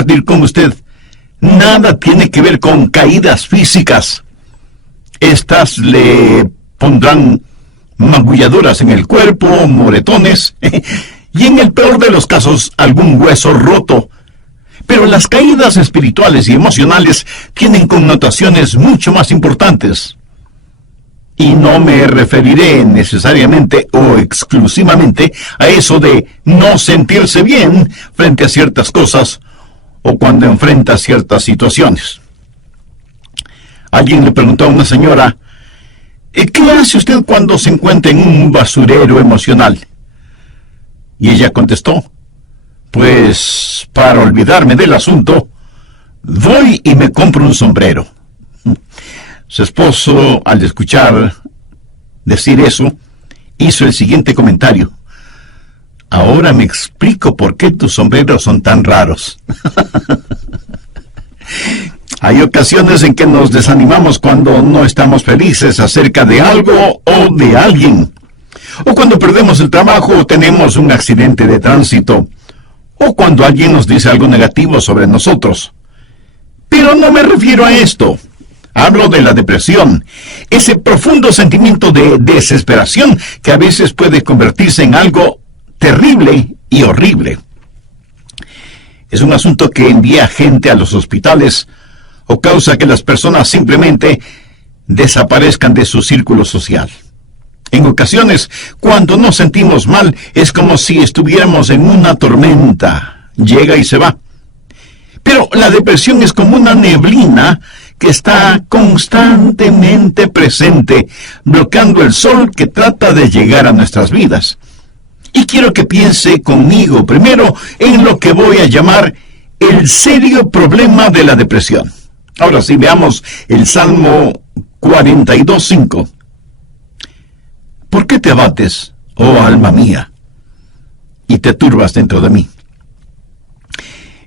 compartir con usted. Nada tiene que ver con caídas físicas. Estas le pondrán magulladuras en el cuerpo, moretones, y en el peor de los casos, algún hueso roto. Pero las caídas espirituales y emocionales tienen connotaciones mucho más importantes. Y no me referiré necesariamente o exclusivamente a eso de no sentirse bien frente a ciertas cosas o cuando enfrenta ciertas situaciones. Alguien le preguntó a una señora, ¿qué hace usted cuando se encuentra en un basurero emocional? Y ella contestó, pues para olvidarme del asunto, voy y me compro un sombrero. Su esposo, al escuchar decir eso, hizo el siguiente comentario. Ahora me explico por qué tus sombreros son tan raros. Hay ocasiones en que nos desanimamos cuando no estamos felices acerca de algo o de alguien. O cuando perdemos el trabajo o tenemos un accidente de tránsito. O cuando alguien nos dice algo negativo sobre nosotros. Pero no me refiero a esto. Hablo de la depresión, ese profundo sentimiento de desesperación que a veces puede convertirse en algo terrible y horrible. Es un asunto que envía gente a los hospitales o causa que las personas simplemente desaparezcan de su círculo social. En ocasiones, cuando nos sentimos mal, es como si estuviéramos en una tormenta. Llega y se va. Pero la depresión es como una neblina que está constantemente presente, bloqueando el sol que trata de llegar a nuestras vidas. Y quiero que piense conmigo primero en lo que voy a llamar el serio problema de la depresión. Ahora sí, veamos el Salmo 42:5. ¿Por qué te abates, oh alma mía, y te turbas dentro de mí?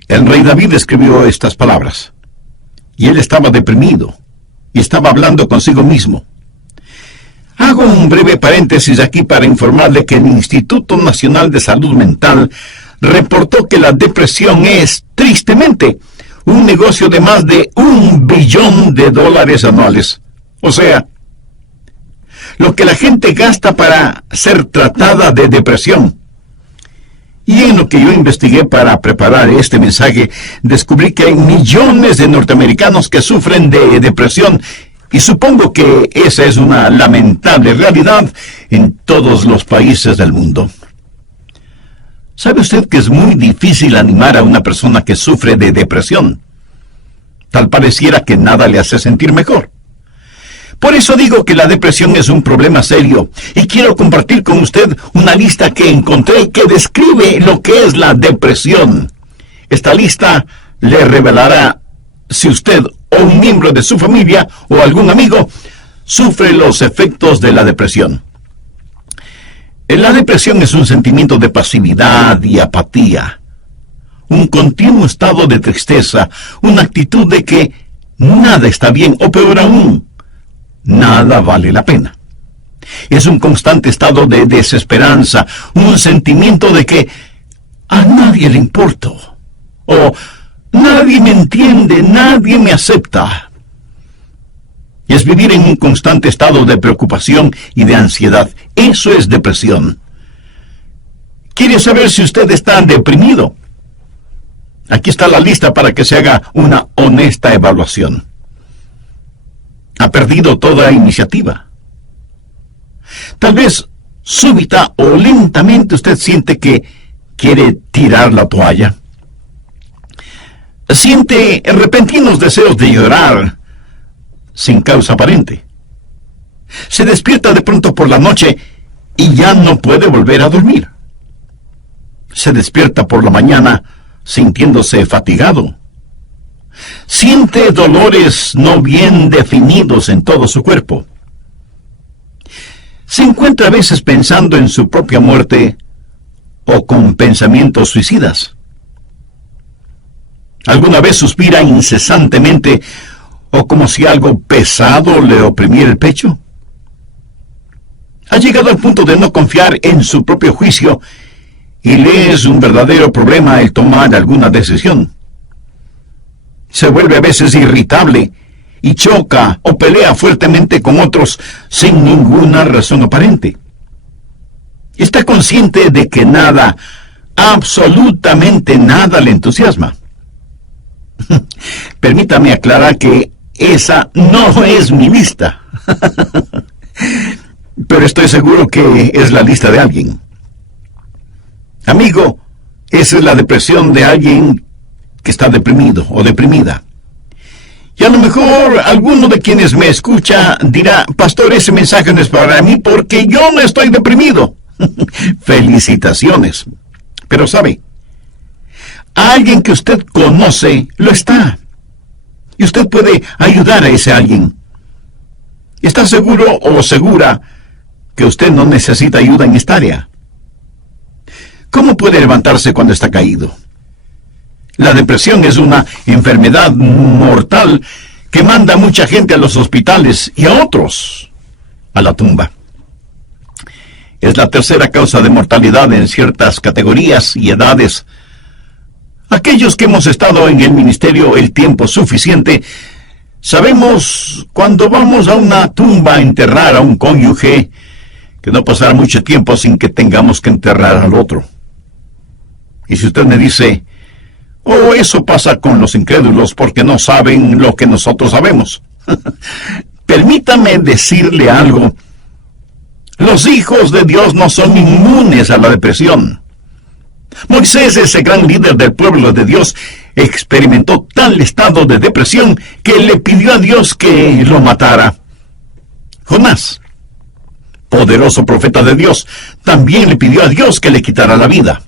El rey David escribió estas palabras, y él estaba deprimido, y estaba hablando consigo mismo. Hago un breve paréntesis aquí para informarle que el Instituto Nacional de Salud Mental reportó que la depresión es, tristemente, un negocio de más de $1 billón anuales. O sea, lo que la gente gasta para ser tratada de depresión. Y en lo que yo investigué para preparar este mensaje, descubrí que hay millones de norteamericanos que sufren de depresión, y supongo que esa es una lamentable realidad en todos los países del mundo. ¿Sabe usted que es muy difícil animar a una persona que sufre de depresión? Tal pareciera que nada le hace sentir mejor. Por eso digo que la depresión es un problema serio, y quiero compartir con usted una lista que encontré que describe lo que es la depresión. Esta lista le revelará si usted o un miembro de su familia o algún amigo sufre los efectos de la depresión. La depresión es un sentimiento de pasividad y apatía, un continuo estado de tristeza, una actitud de que nada está bien, o peor aún, nada vale la pena. Es un constante estado de desesperanza, un sentimiento de que a nadie le importo, o nadie me entiende, nadie me acepta. Es vivir en un constante estado de preocupación y de ansiedad. Eso es depresión. ¿Quiere saber si usted está deprimido? Aquí está la lista para que se haga una honesta evaluación. ¿Ha perdido toda iniciativa? Tal vez súbita o lentamente usted siente que quiere tirar la toalla. Siente repentinos deseos de llorar sin causa aparente. Se despierta de pronto por la noche y ya no puede volver a dormir. Se despierta por la mañana sintiéndose fatigado. Siente dolores no bien definidos en todo su cuerpo. Se encuentra a veces pensando en su propia muerte o con pensamientos suicidas. ¿Alguna vez suspira incesantemente o como si algo pesado le oprimiera el pecho? ¿Ha llegado al punto de no confiar en su propio juicio y le es un verdadero problema el tomar alguna decisión? Se vuelve a veces irritable y choca o pelea fuertemente con otros sin ninguna razón aparente. Está consciente de que nada, absolutamente nada le entusiasma. Permítame aclarar que esa no es mi lista. Pero estoy seguro que es la lista de alguien. Amigo, esa es la depresión de alguien que está deprimido o deprimida. Y a lo mejor alguno de quienes me escucha dirá: pastor, ese mensaje no es para mí porque yo no estoy deprimido. Felicitaciones. Pero sabe, alguien que usted conoce lo está. Y usted puede ayudar a ese alguien. ¿Está seguro o segura que usted no necesita ayuda en esta área? ¿Cómo puede levantarse cuando está caído? La depresión es una enfermedad mortal que manda a mucha gente a los hospitales y a otros a la tumba. Es la tercera causa de mortalidad en ciertas categorías y edades. Aquellos que hemos estado en el ministerio el tiempo suficiente, sabemos cuando vamos a una tumba a enterrar a un cónyuge, que no pasará mucho tiempo sin que tengamos que enterrar al otro. Y si usted me dice: oh, eso pasa con los incrédulos porque no saben lo que nosotros sabemos. Permítame decirle algo. Los hijos de Dios no son inmunes a la depresión. Moisés, ese gran líder del pueblo de Dios, experimentó tal estado de depresión que le pidió a Dios que lo matara. Jonás, poderoso profeta de Dios, también le pidió a Dios que le quitara la vida.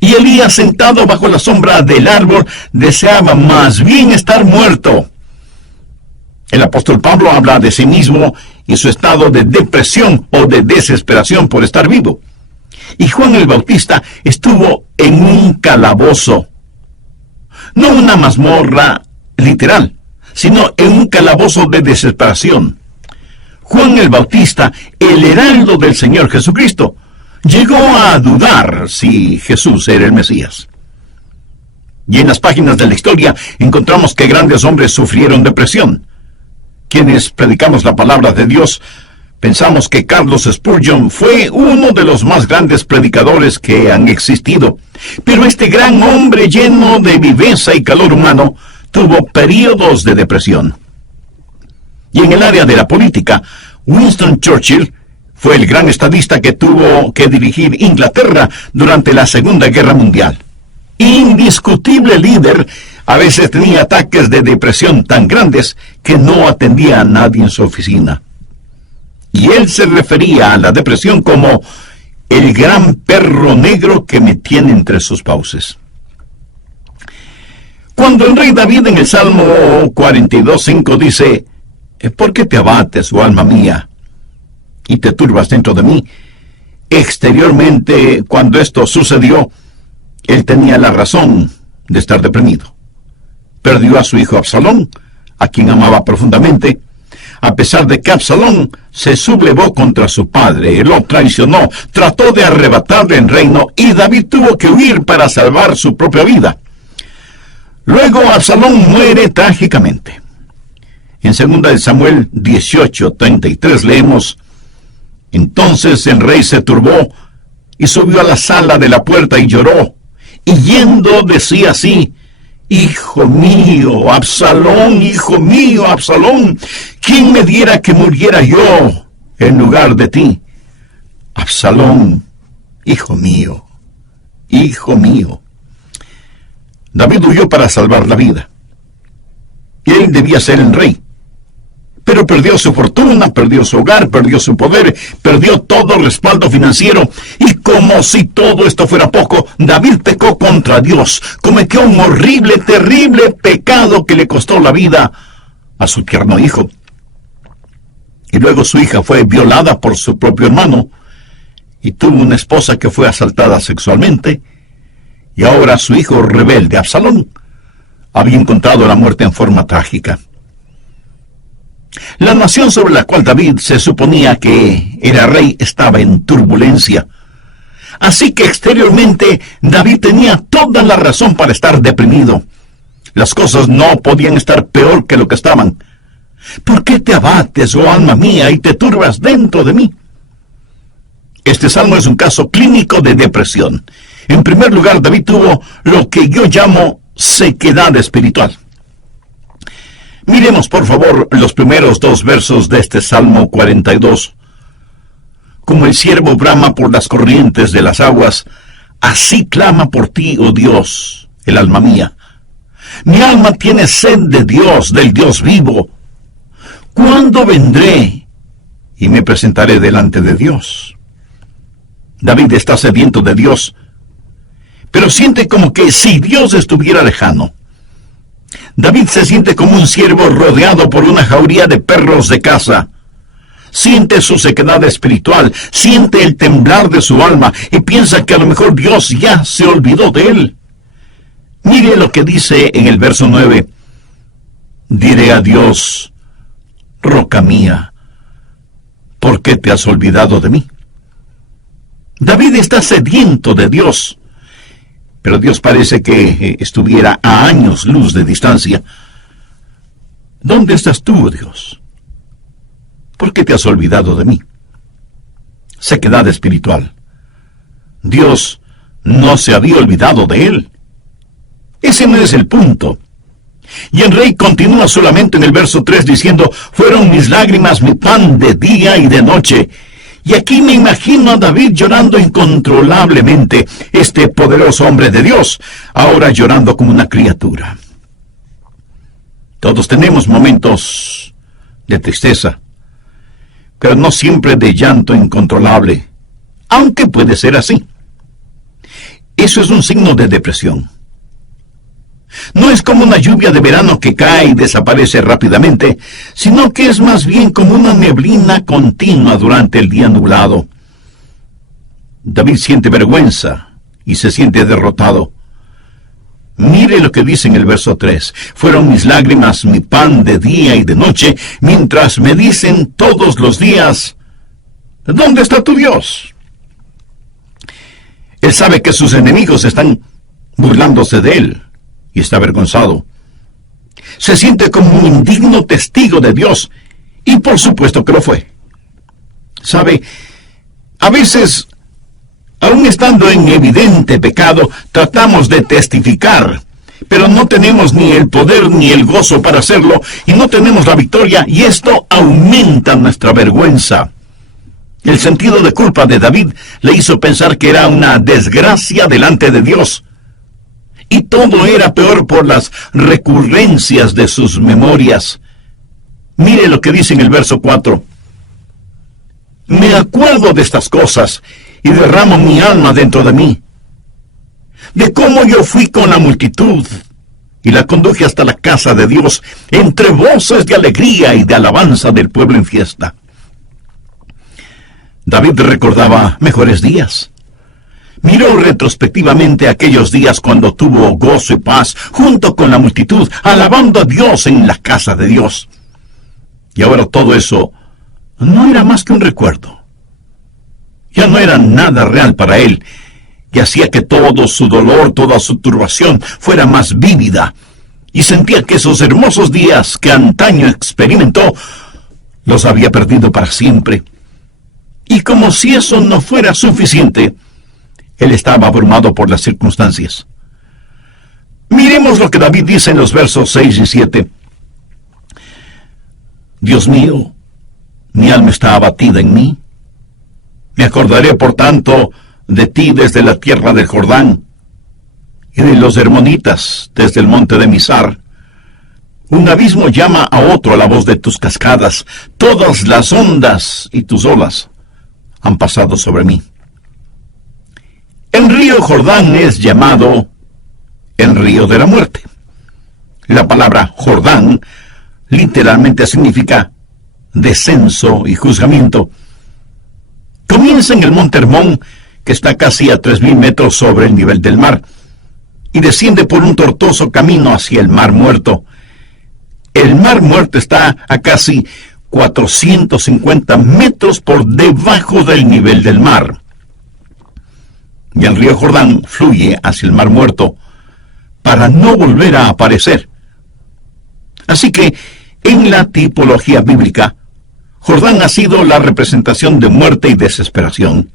Y Elías, sentado bajo la sombra del árbol, deseaba más bien estar muerto. El apóstol Pablo habla de sí mismo y su estado de depresión o de desesperación por estar vivo. Y Juan el Bautista estuvo en un calabozo. No una mazmorra literal, sino en un calabozo de desesperación. Juan el Bautista, el heraldo del Señor Jesucristo, llegó a dudar si Jesús era el Mesías. Y en las páginas de la historia encontramos que grandes hombres sufrieron depresión. Quienes predicamos la palabra de Dios, pensamos que Carlos Spurgeon fue uno de los más grandes predicadores que han existido. Pero este gran hombre lleno de viveza y calor humano tuvo períodos de depresión. Y en el área de la política, Winston Churchill fue el gran estadista que tuvo que dirigir Inglaterra durante la Segunda Guerra Mundial. Indiscutible líder, a veces tenía ataques de depresión tan grandes que no atendía a nadie en su oficina. Y él se refería a la depresión como el gran perro negro que me tiene entre sus fauces. Cuando el rey David en el Salmo 42:5 dice: ¿por qué te abates, oh alma mía, y te turbas dentro de mí? Exteriormente, cuando esto sucedió, él tenía la razón de estar deprimido. Perdió a su hijo Absalón, a quien amaba profundamente, a pesar de que Absalón se sublevó contra su padre, lo traicionó, trató de arrebatarle el reino, y David tuvo que huir para salvar su propia vida. Luego Absalón muere trágicamente. En 2 Samuel 18:33 leemos: entonces el rey se turbó y subió a la sala de la puerta y lloró, y yendo decía así: hijo mío, Absalón, ¿quién me diera que muriera yo en lugar de ti? Absalón, hijo mío, hijo mío. David huyó para salvar la vida. Él debía ser el rey. Pero perdió su fortuna, perdió su hogar, perdió su poder, perdió todo el respaldo financiero. Y como si todo esto fuera poco, David pecó contra Dios. Cometió un horrible, terrible pecado que le costó la vida a su tierno hijo. Y luego su hija fue violada por su propio hermano. Y tuvo una esposa que fue asaltada sexualmente. Y ahora su hijo rebelde, Absalón, había encontrado la muerte en forma trágica. La nación sobre la cual David se suponía que era rey estaba en turbulencia. Así que exteriormente David tenía toda la razón para estar deprimido. Las cosas no podían estar peor que lo que estaban. ¿Por qué te abates, oh alma mía, y te turbas dentro de mí? Este salmo es un caso clínico de depresión. En primer lugar, David tuvo lo que yo llamo sequedad espiritual. Miremos, por favor, los primeros 2 versos de este Salmo 42. Como el ciervo brama por las corrientes de las aguas, así clama por ti, oh Dios, el alma mía. Mi alma tiene sed de Dios, del Dios vivo. ¿Cuándo vendré y me presentaré delante de Dios? David está sediento de Dios, pero siente como que si Dios estuviera lejano. David se siente como un ciervo rodeado por una jauría de perros de caza. Siente su sequedad espiritual, siente el temblar de su alma y piensa que a lo mejor Dios ya se olvidó de él. Mire lo que dice en el verso 9. Diré a Dios, roca mía, ¿por qué te has olvidado de mí? David está sediento de Dios, pero Dios parece que estuviera a años luz de distancia. ¿Dónde estás tú, Dios? ¿Por qué te has olvidado de mí? Sequedad espiritual. Dios no se había olvidado de él. Ese no es el punto. Y el rey continúa solamente en el verso 3 diciendo, fueron mis lágrimas mi pan de día y de noche. Y aquí me imagino a David llorando incontrolablemente, este poderoso hombre de Dios, ahora llorando como una criatura. Todos tenemos momentos de tristeza, pero no siempre de llanto incontrolable, aunque puede ser así. Eso es un signo de depresión. No es como una lluvia de verano que cae y desaparece rápidamente, sino que es más bien como una neblina continua durante el día nublado. David siente vergüenza y se siente derrotado. Mire lo que dice en el verso 3. Fueron mis lágrimas mi pan de día y de noche, mientras me dicen todos los días, ¿dónde está tu Dios? Él sabe que sus enemigos están burlándose de él. Y está avergonzado. Se siente como un indigno testigo de Dios, y por supuesto que lo fue. ¿Sabe? A veces, aun estando en evidente pecado, tratamos de testificar, pero no tenemos ni el poder ni el gozo para hacerlo, y no tenemos la victoria, y esto aumenta nuestra vergüenza. El sentido de culpa de David le hizo pensar que era una desgracia delante de Dios. Y todo era peor por las recurrencias de sus memorias. Mire lo que dice en el verso 4. Me acuerdo de estas cosas y derramo mi alma dentro de mí. De cómo yo fui con la multitud y la conduje hasta la casa de Dios, entre voces de alegría y de alabanza del pueblo en fiesta. David recordaba mejores días. Miró retrospectivamente aquellos días cuando tuvo gozo y paz junto con la multitud, alabando a Dios en la casa de Dios. Y ahora todo eso no era más que un recuerdo. Ya no era nada real para él, y hacía que todo su dolor, toda su turbación fuera más vívida, y sentía que esos hermosos días que antaño experimentó, los había perdido para siempre. Y como si eso no fuera suficiente, él estaba abrumado por las circunstancias. Miremos lo que David dice en los versos 6 y 7. Dios mío, mi alma está abatida en mí. Me acordaré, por tanto, de ti desde la tierra del Jordán, y de los hermonitas desde el monte de Mizar. Un abismo llama a otro a la voz de tus cascadas. Todas las ondas y tus olas han pasado sobre mí. El río Jordán es llamado el río de la muerte. La palabra Jordán literalmente significa descenso y juzgamiento. Comienza en el monte Hermón, que está casi a 3.000 metros sobre el nivel del mar, y desciende por un tortuoso camino hacia el Mar Muerto. El Mar Muerto está a casi 450 metros por debajo del nivel del mar. Y el río Jordán fluye hacia el Mar Muerto, para no volver a aparecer. Así que, en la tipología bíblica, Jordán ha sido la representación de muerte y desesperación.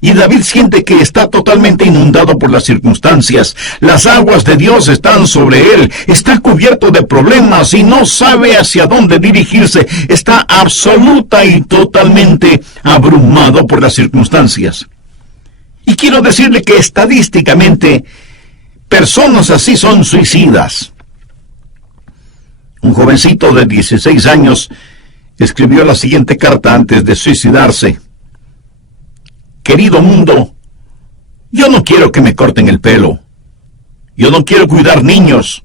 Y David siente que está totalmente inundado por las circunstancias. Las aguas de Dios están sobre él. Está cubierto de problemas y no sabe hacia dónde dirigirse. Está absoluta y totalmente abrumado por las circunstancias. Y quiero decirle que estadísticamente, personas así son suicidas. Un jovencito de 16 años escribió la siguiente carta antes de suicidarse. Querido mundo, yo no quiero que me corten el pelo. Yo no quiero cuidar niños.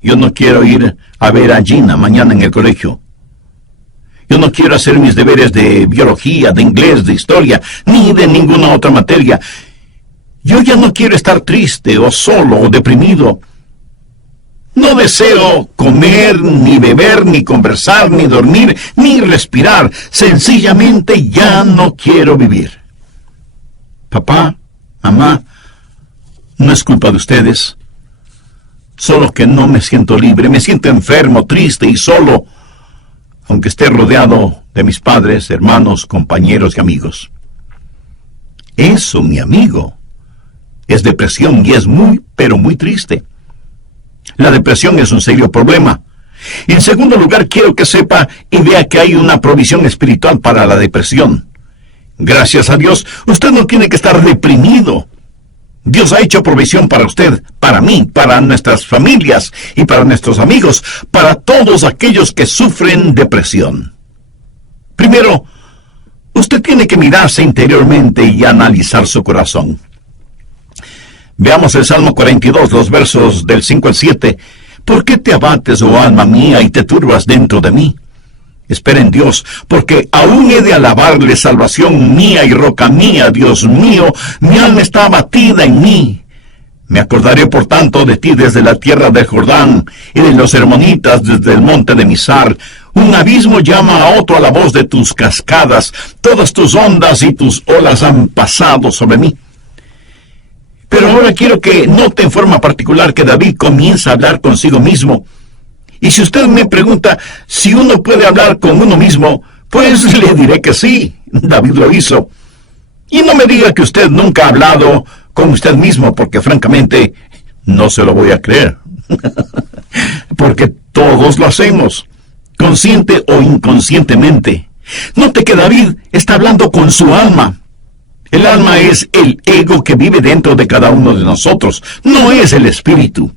Yo no quiero ir a ver a Gina mañana en el colegio. Yo no quiero hacer mis deberes de biología, de inglés, de historia, ni de ninguna otra materia. Yo ya no quiero estar triste o solo o deprimido. No deseo comer, ni beber, ni conversar, ni dormir, ni respirar. Sencillamente ya no quiero vivir. Papá, mamá, no es culpa de ustedes. Solo que no me siento libre, me siento enfermo, triste y solo, aunque esté rodeado de mis padres, hermanos, compañeros y amigos. Eso, mi amigo, es depresión y es muy, pero muy triste. La depresión es un serio problema. En segundo lugar, quiero que sepa y vea que hay una provisión espiritual para la depresión. Gracias a Dios, usted no tiene que estar deprimido. Dios ha hecho provisión para usted, para mí, para nuestras familias y para nuestros amigos, para todos aquellos que sufren depresión. Primero, usted tiene que mirarse interiormente y analizar su corazón. Veamos el Salmo 42, los versos del 5 al 7. ¿Por qué te abates, oh alma mía, y te turbas dentro de mí? Espera en Dios, porque aún he de alabarle, salvación mía y roca mía, Dios mío, mi alma está abatida en mí. Me acordaré por tanto de ti desde la tierra del Jordán, y de los hermonitas desde el monte de Mizar. Un abismo llama a otro a la voz de tus cascadas, todas tus ondas y tus olas han pasado sobre mí. Pero ahora quiero que note en forma particular que David comienza a hablar consigo mismo. Y si usted me pregunta si uno puede hablar con uno mismo, pues le diré que sí, David lo hizo. Y no me diga que usted nunca ha hablado con usted mismo, porque francamente no se lo voy a creer. Porque todos lo hacemos, consciente o inconscientemente. Note que David está hablando con su alma. El alma es el ego que vive dentro de cada uno de nosotros, no es el espíritu.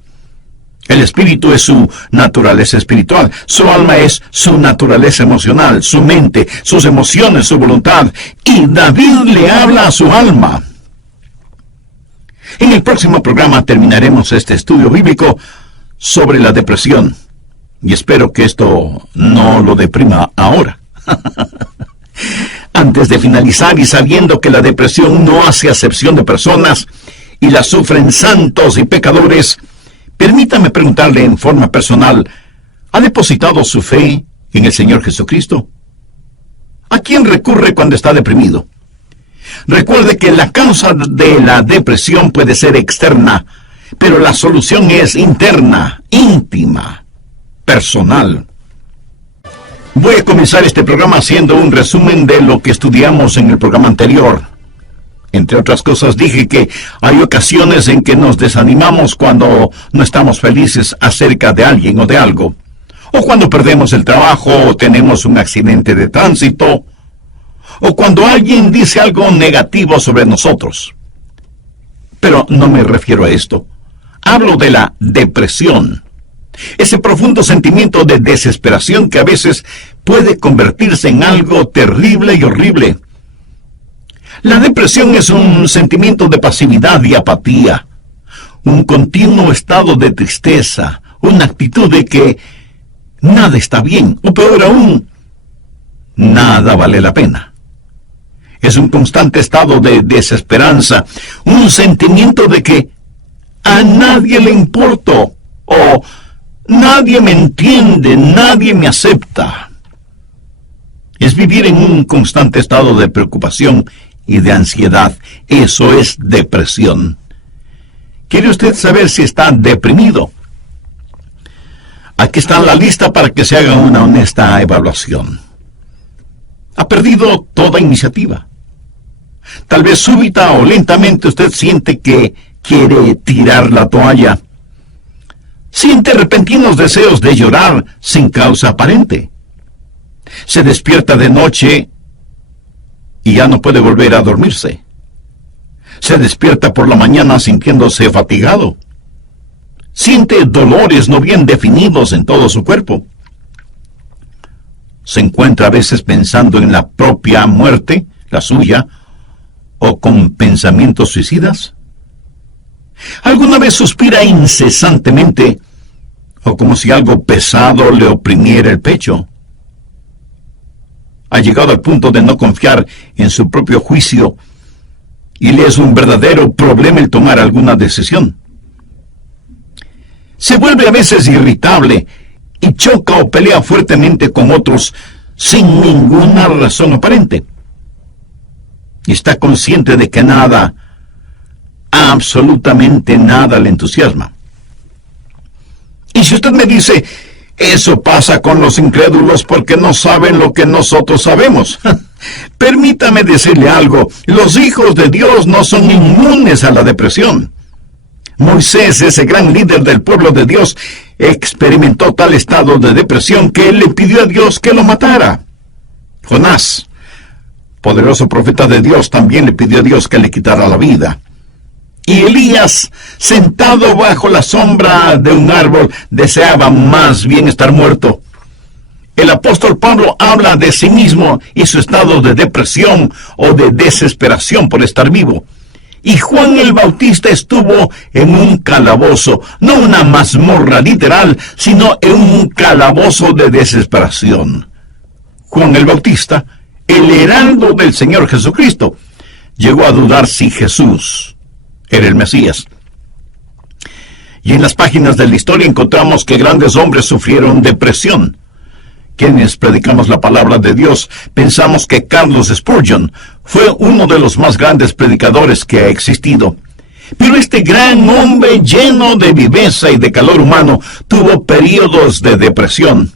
El espíritu es su naturaleza espiritual, su alma es su naturaleza emocional, su mente, sus emociones, su voluntad. Y David le habla a su alma. En el próximo programa terminaremos este estudio bíblico sobre la depresión. Y espero que esto no lo deprima ahora. Antes de finalizar y sabiendo que la depresión no hace acepción de personas y la sufren santos y pecadores, permítame preguntarle en forma personal, ¿ha depositado su fe en el Señor Jesucristo? ¿A quién recurre cuando está deprimido? Recuerde que la causa de la depresión puede ser externa, pero la solución es interna, íntima, personal. Voy a comenzar este programa haciendo un resumen de lo que estudiamos en el programa anterior. Entre otras cosas, dije que hay ocasiones en que nos desanimamos cuando no estamos felices acerca de alguien o de algo, o cuando perdemos el trabajo o tenemos un accidente de tránsito, o cuando alguien dice algo negativo sobre nosotros. Pero no me refiero a esto. Hablo de la depresión. Ese profundo sentimiento de desesperación que a veces puede convertirse en algo terrible y horrible. La depresión es un sentimiento de pasividad y apatía, un continuo estado de tristeza, una actitud de que nada está bien, o peor aún, nada vale la pena. Es un constante estado de desesperanza, un sentimiento de que a nadie le importo, o nadie me entiende, nadie me acepta. Es vivir en un constante estado de preocupación y de ansiedad. Eso es depresión. ¿Quiere usted saber si está deprimido? Aquí está la lista para que se haga una honesta evaluación. Ha perdido toda iniciativa. Tal vez súbita o lentamente usted siente que quiere tirar la toalla. Siente repentinos deseos de llorar sin causa aparente. Se despierta de noche y ya no puede volver a dormirse. Se despierta por la mañana sintiéndose fatigado. Siente dolores no bien definidos en todo su cuerpo. Se encuentra a veces pensando en la propia muerte, la suya, o con pensamientos suicidas. ¿Alguna vez suspira incesantemente o como si algo pesado le oprimiera el pecho? Ha llegado al punto de no confiar en su propio juicio y le es un verdadero problema el tomar alguna decisión. Se vuelve a veces irritable y choca o pelea fuertemente con otros sin ninguna razón aparente. Y está consciente de que nada, absolutamente nada le entusiasma. Y si usted me dice, eso pasa con los incrédulos porque no saben lo que nosotros sabemos. Permítame decirle algo, los hijos de Dios no son inmunes a la depresión. Moisés, ese gran líder del pueblo de Dios, experimentó tal estado de depresión que él le pidió a Dios que lo matara. Jonás, poderoso profeta de Dios, también le pidió a Dios que le quitara la vida. Y Elías, sentado bajo la sombra de un árbol, deseaba más bien estar muerto. El apóstol Pablo habla de sí mismo y su estado de depresión o de desesperación por estar vivo. Y Juan el Bautista estuvo en un calabozo, no una mazmorra literal, sino en un calabozo de desesperación. Juan el Bautista, el heraldo del Señor Jesucristo, llegó a dudar si Jesús era el Mesías. Y en las páginas de la historia encontramos que grandes hombres sufrieron depresión. Quienes predicamos la palabra de Dios pensamos que Carlos Spurgeon fue uno de los más grandes predicadores que ha existido. Pero este gran hombre lleno de viveza y de calor humano tuvo períodos de depresión.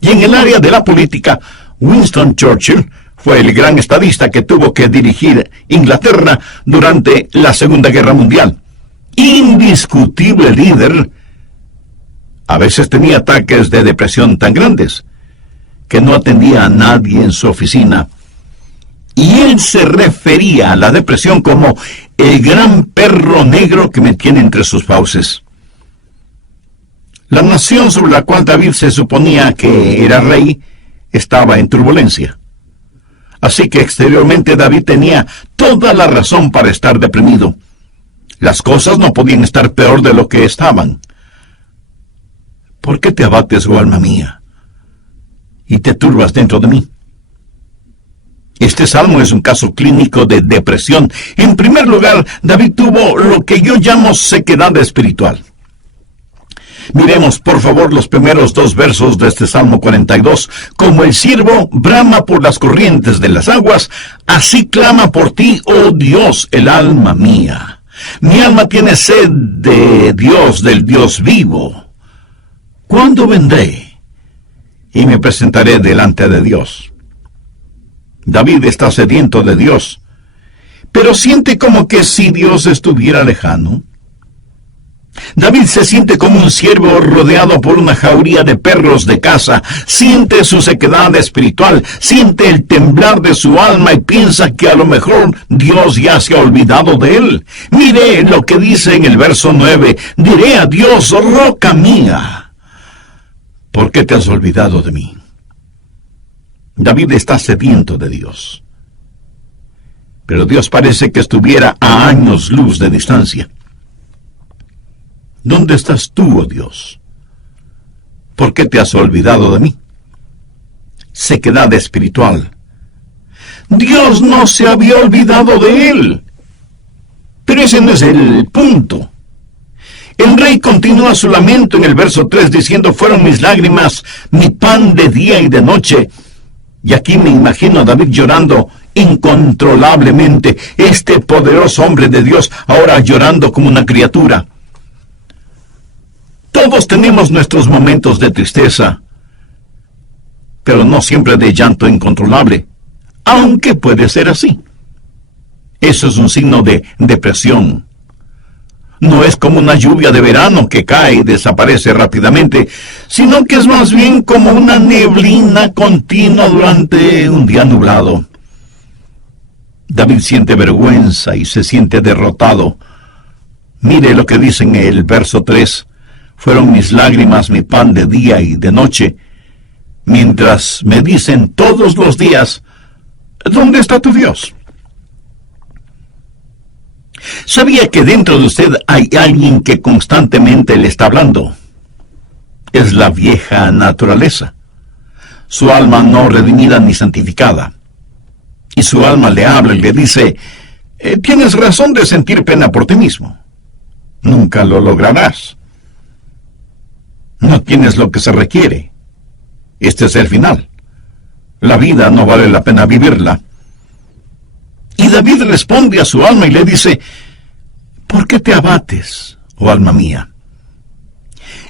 Y en el área de la política, Winston Churchill fue el gran estadista que tuvo que dirigir Inglaterra durante la Segunda Guerra Mundial. Indiscutible líder. A veces tenía ataques de depresión tan grandes que no atendía a nadie en su oficina. Y él se refería a la depresión como el gran perro negro que me tiene entre sus fauces. La nación sobre la cual David se suponía que era rey estaba en turbulencia. Así que exteriormente David tenía toda la razón para estar deprimido. Las cosas no podían estar peor de lo que estaban. ¿Por qué te abates, oh alma mía, y te turbas dentro de mí? Este salmo es un caso clínico de depresión. En primer lugar, David tuvo lo que yo llamo sequedad espiritual. Miremos, por favor, los primeros 2 versos de este Salmo 42. Como el ciervo brama por las corrientes de las aguas, así clama por ti, oh Dios, el alma mía. Mi alma tiene sed de Dios, del Dios vivo. ¿Cuándo vendré y me presentaré delante de Dios? David está sediento de Dios, pero siente como que si Dios estuviera lejano. David se siente como un ciervo rodeado por una jauría de perros de caza. Siente su sequedad espiritual, siente el temblar de su alma y piensa que a lo mejor Dios ya se ha olvidado de él. Mire lo que dice en el verso 9. Diré a Dios, roca mía, ¿por qué te has olvidado de mí? David está sediento de Dios. Pero Dios parece que estuviera a años luz de distancia. ¿Dónde estás tú, oh Dios? ¿Por qué te has olvidado de mí? Sequedad espiritual. Dios no se había olvidado de él. Pero ese no es el punto. El rey continúa su lamento en el verso 3 diciendo, fueron mis lágrimas, mi pan de día y de noche. Y aquí me imagino a David llorando incontrolablemente, este poderoso hombre de Dios, ahora llorando como una criatura. Todos tenemos nuestros momentos de tristeza, pero no siempre de llanto incontrolable, aunque puede ser así. Eso es un signo de depresión. No es como una lluvia de verano que cae y desaparece rápidamente, sino que es más bien como una neblina continua durante un día nublado. David siente vergüenza y se siente derrotado. Mire lo que dice en el verso 3. Fueron mis lágrimas mi pan de día y de noche, mientras me dicen todos los días, ¿dónde está tu Dios? ¿Sabía que dentro de usted hay alguien que constantemente le está hablando? Es la vieja naturaleza, su alma no redimida ni santificada. Y su alma le habla y le dice, tienes razón de sentir pena por ti mismo. Nunca lo lograrás. No tienes lo que se requiere. Este es el final. La vida no vale la pena vivirla. Y David responde a su alma y le dice, ¿por qué te abates, oh alma mía?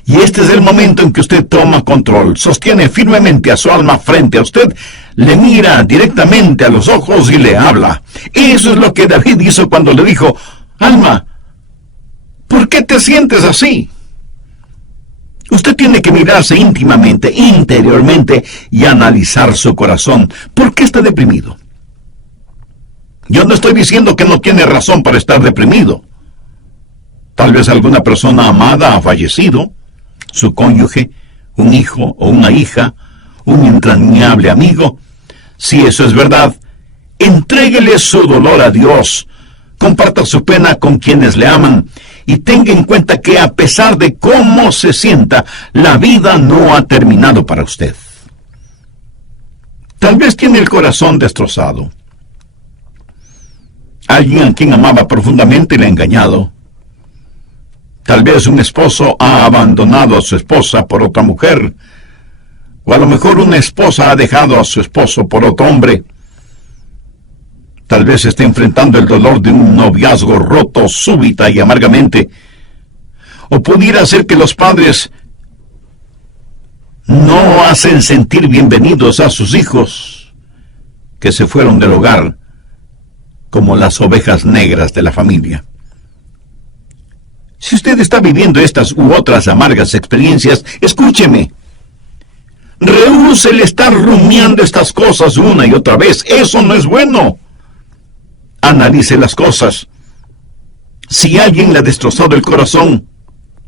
Y este es el momento en que usted toma control, sostiene firmemente a su alma frente a usted, le mira directamente a los ojos y le habla. Eso es lo que David hizo cuando le dijo, alma, ¿por qué te sientes así? Usted tiene que mirarse íntimamente, interiormente, y analizar su corazón. ¿Por qué está deprimido? Yo no estoy diciendo que no tiene razón para estar deprimido. Tal vez alguna persona amada ha fallecido, su cónyuge, un hijo o una hija, un entrañable amigo. Si eso es verdad, entréguele su dolor a Dios, comparta su pena con quienes le aman, y tenga en cuenta que a pesar de cómo se sienta, la vida no ha terminado para usted. Tal vez tiene el corazón destrozado. Alguien a quien amaba profundamente le ha engañado. Tal vez un esposo ha abandonado a su esposa por otra mujer, o a lo mejor una esposa ha dejado a su esposo por otro hombre. Tal vez esté enfrentando el dolor de un noviazgo roto súbita y amargamente. O pudiera ser que los padres no hacen sentir bienvenidos a sus hijos que se fueron del hogar como las ovejas negras de la familia. Si usted está viviendo estas u otras amargas experiencias, escúcheme. Rehúse el estar rumiando estas cosas una y otra vez. Eso no es bueno. Analice las cosas. Si alguien le ha destrozado el corazón,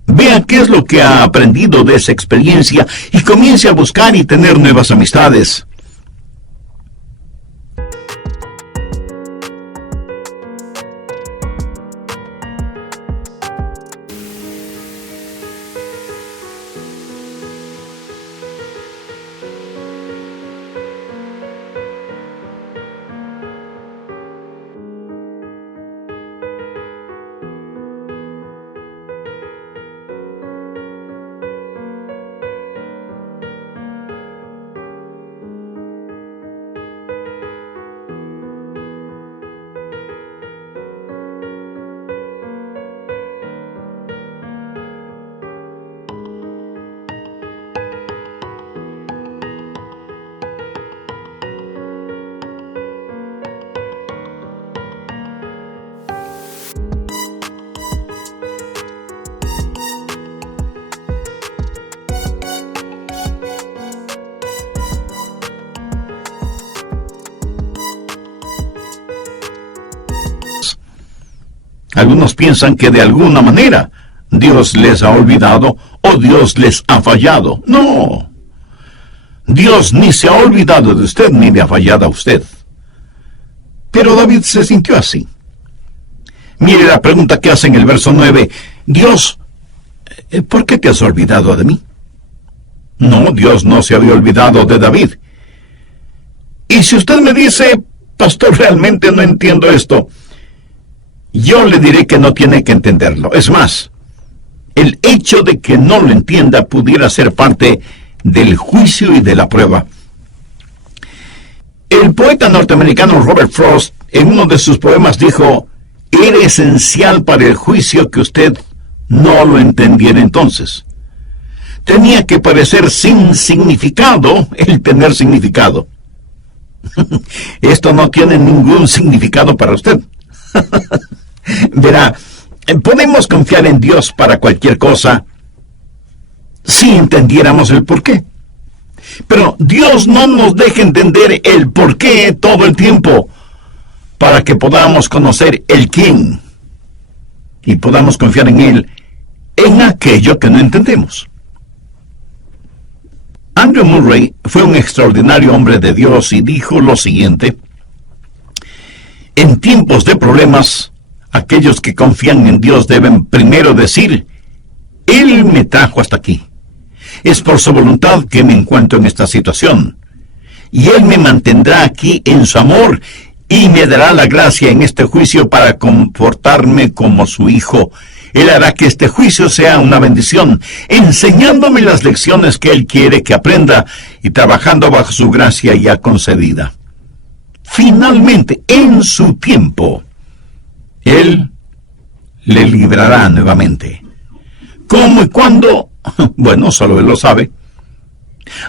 vea qué es lo que ha aprendido de esa experiencia y comience a buscar y tener nuevas amistades. Algunos piensan que de alguna manera Dios les ha olvidado o Dios les ha fallado. No. Dios ni se ha olvidado de usted ni le ha fallado a usted. Pero David se sintió así. Mire la pregunta que hace en el verso 9. Dios, ¿por qué te has olvidado de mí? No, Dios no se había olvidado de David. Y si usted me dice, pastor, realmente no entiendo esto, yo le diré que no tiene que entenderlo. Es más, el hecho de que no lo entienda pudiera ser parte del juicio y de la prueba. El poeta norteamericano Robert Frost, en uno de sus poemas, dijo: era esencial para el juicio que usted no lo entendiera entonces. Tenía que parecer sin significado el tener significado. Esto no tiene ningún significado para usted. Verá, podemos confiar en Dios para cualquier cosa si entendiéramos el porqué. Pero Dios no nos deja entender el porqué todo el tiempo, para que podamos conocer el quién y podamos confiar en Él en aquello que no entendemos. Andrew Murray fue un extraordinario hombre de Dios y dijo lo siguiente: en tiempos de problemas, aquellos que confían en Dios deben primero decir: Él me trajo hasta aquí. Es por su voluntad que me encuentro en esta situación, y Él me mantendrá aquí en su amor y me dará la gracia en este juicio para comportarme como su hijo. Él hará que este juicio sea una bendición, enseñándome las lecciones que Él quiere que aprenda y trabajando bajo su gracia ya concedida. Finalmente, en su tiempo, Él le librará nuevamente. ¿Cómo y cuándo? Bueno, solo Él lo sabe.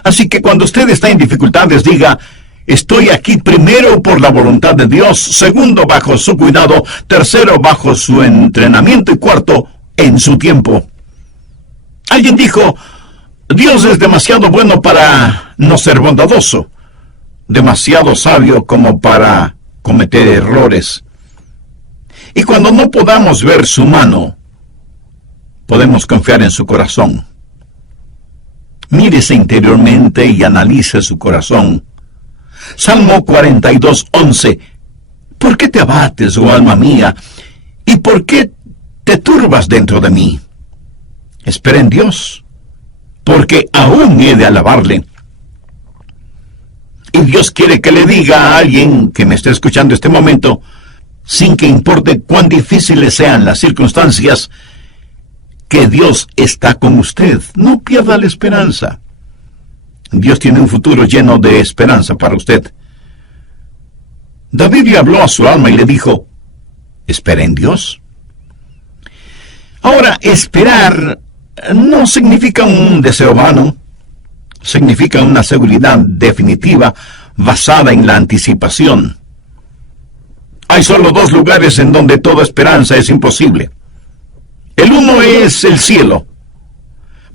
Así que cuando usted está en dificultades, diga: estoy aquí primero por la voluntad de Dios, segundo bajo su cuidado, tercero bajo su entrenamiento y cuarto en su tiempo. Alguien dijo: Dios es demasiado bueno para no ser bondadoso, demasiado sabio como para cometer errores. Y cuando no podamos ver su mano, podemos confiar en su corazón. Mírese interiormente y analice su corazón. Salmo 42:11. ¿Por qué te abates, oh alma mía? ¿Y por qué te turbas dentro de mí? Espera en Dios, porque aún he de alabarle. Y Dios quiere que le diga a alguien que me esté escuchando este momento, sin que importe cuán difíciles sean las circunstancias, que Dios está con usted. No pierda la esperanza. Dios tiene un futuro lleno de esperanza para usted. David le habló a su alma y le dijo: espera en Dios. Ahora, esperar no significa un deseo vano, significa una seguridad definitiva basada en la anticipación. Hay solo dos lugares en donde toda esperanza es imposible. El uno es el cielo,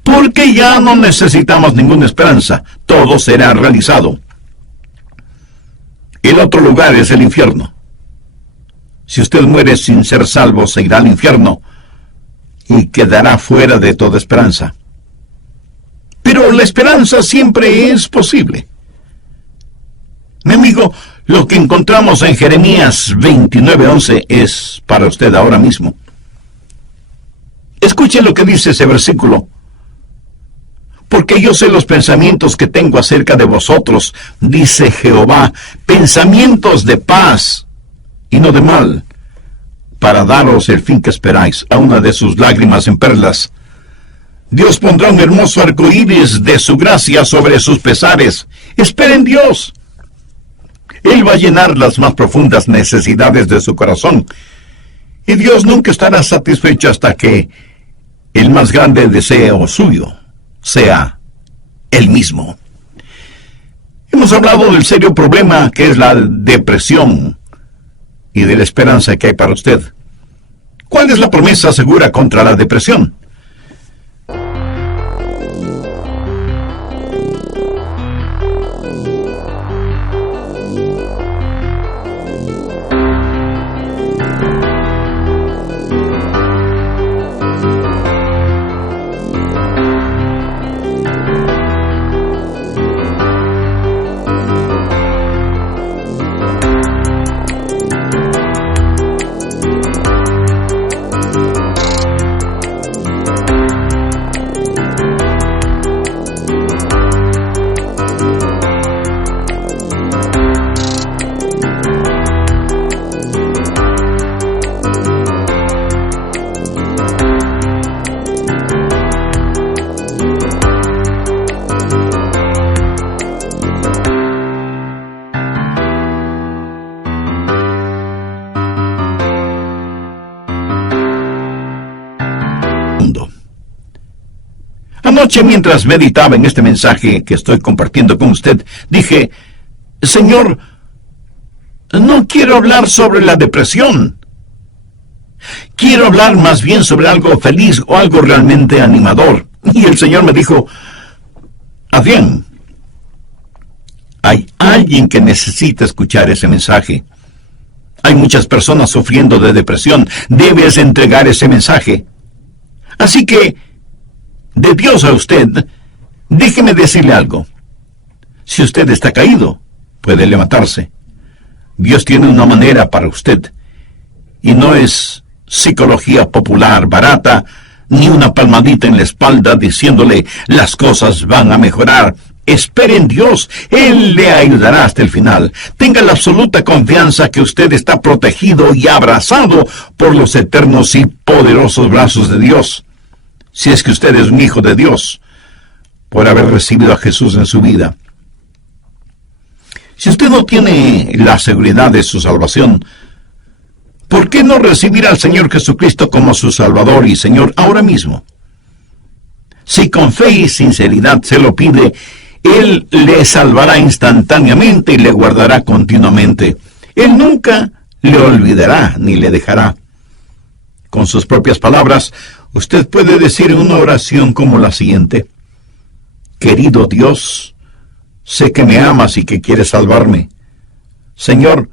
porque ya no necesitamos ninguna esperanza, todo será realizado. El otro lugar es el infierno. Si usted muere sin ser salvo, se irá al infierno y quedará fuera de toda esperanza. Pero la esperanza siempre es posible. Mi amigo, lo que encontramos en Jeremías 29:11 es para usted ahora mismo. Escuche lo que dice ese versículo. Porque yo sé los pensamientos que tengo acerca de vosotros, dice Jehová, pensamientos de paz y no de mal, para daros el fin que esperáis. A una de sus lágrimas en perlas. Dios pondrá un hermoso arco iris de su gracia sobre sus pesares. Espera en Dios. Él va a llenar las más profundas necesidades de su corazón. Y Dios nunca estará satisfecho hasta que el más grande deseo suyo sea Él mismo. Hemos hablado del serio problema que es la depresión y de la esperanza que hay para usted. ¿Cuál es la promesa segura contra la depresión? Anoche, mientras meditaba en este mensaje que estoy compartiendo con usted, dije, Señor, no quiero hablar sobre la depresión. Quiero hablar más bien sobre algo feliz o algo realmente animador. Y el Señor me dijo, Adrián, hay alguien que necesita escuchar ese mensaje. Hay muchas personas sufriendo de depresión. Debes entregar ese mensaje. Así que, de Dios a usted, déjeme decirle algo. Si usted está caído, puede levantarse. Dios tiene una manera para usted. Y no es psicología popular barata, ni una palmadita en la espalda diciéndole las cosas van a mejorar. Espere en Dios, Él le ayudará hasta el final. Tenga la absoluta confianza que usted está protegido y abrazado por los eternos y poderosos brazos de Dios. Si es que usted es un hijo de Dios, por haber recibido a Jesús en su vida. Si usted no tiene la seguridad de su salvación, ¿por qué no recibir al Señor Jesucristo como su Salvador y Señor ahora mismo? Si con fe y sinceridad se lo pide, Él le salvará instantáneamente y le guardará continuamente. Él nunca le olvidará ni le dejará. Con sus propias palabras, usted puede decir una oración como la siguiente. Querido Dios, sé que me amas y que quieres salvarme. Señor,